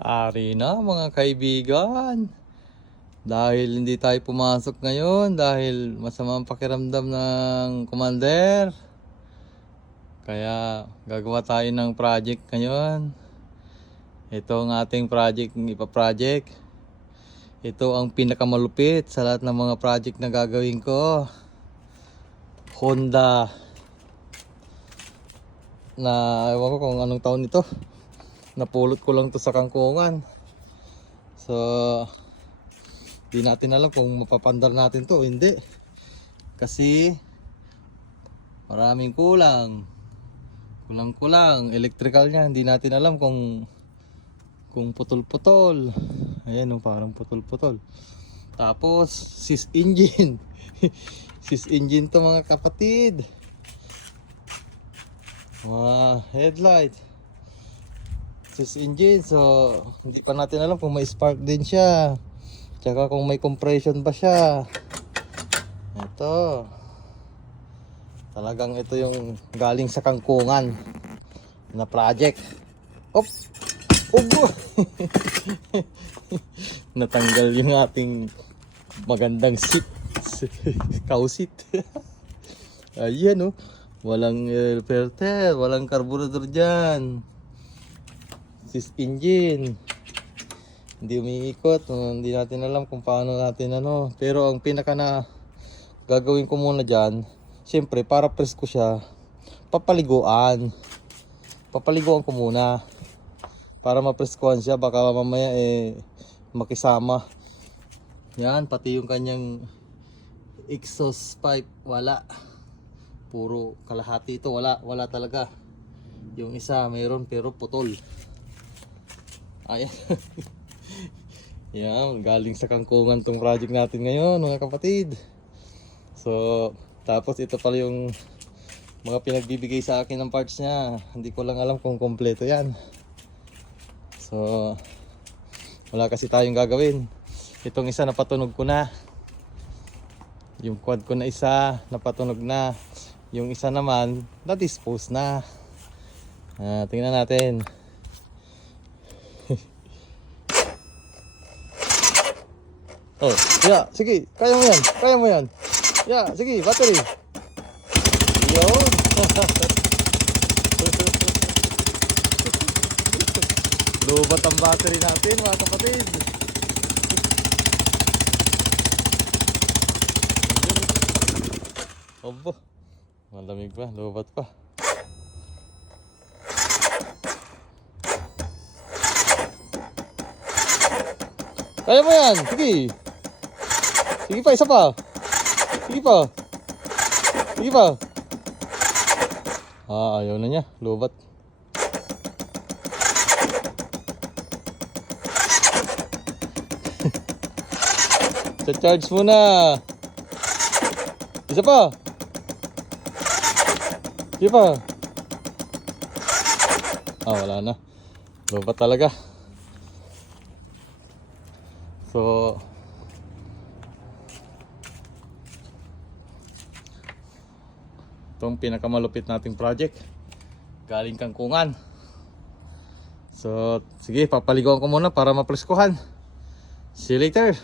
Ari na mga kaibigan. Dahil hindi tayo pumasok ngayon dahil masamang pakiramdam ng commander. Kaya gagawa tayo ng project ngayon. Ito ang ating project, ipa-project. Ito ang pinakamalupit sa lahat ng mga project na gagawin ko. Honda na ewan ko kung anong taon ito. Napulot ko lang to sa kangkungan. So di natin alam kung mapapandar natin to o hindi. Kasi maraming kulang. Kulang. Electrical niya. Hindi natin alam kung putol-putol. Ayan o, parang putol-putol. Tapos sis engine. Sis engine to mga kapatid. Mga headlight. Sis engine. So hindi pa natin alam kung may spark din siya. Tsaka kung may compression ba siya. Ito. Talagang ito yung galing sa kangkungan na project. Op! Ubo! Natanggal yung ating magandang seat. Cow seat. Ayan oh. Walang filter, walang carburetor dyan. Sis engine. Hindi umiikot, hindi natin alam kung paano natin ano. Pero ang pinaka na gagawin ko muna dyan, siyempre para presko siya, papaliguan ko muna para mapreskuhan siya. Baka mamaya makisama yan, pati yung kanyang exhaust pipe wala, puro kalahati ito, wala talaga. Yung isa mayroon pero putol. Ayan. Yan, galing sa kangkungan tong project natin ngayon mga kapatid. So, tapos ito pala yung mga pinagbibigay sa akin ng parts niya. Hindi ko lang alam kung kompleto yan. So, wala kasi tayong gagawin. Itong isa napatunog ko na. Yung quad ko na isa napatunog na. Yung isa naman na-dispose na. Tingnan natin. Oh, yeah, sige, kaya mo yan. Yeah, sige, battery. Yun. Lubat ang battery natin mga kapatid. Obo, malamig pa, lubat pa. Kaya mo yan, sige. Sige pa, isa pa. Sige pa. Ayaw na niya, lubat. Cha-charge muna. Isa pa. Sige pa. Wala na. Lubat talaga. So itong pinakamalupit nating project galing kangkungan. So sige, papaliguan ko muna para mapreskuhan. See you later.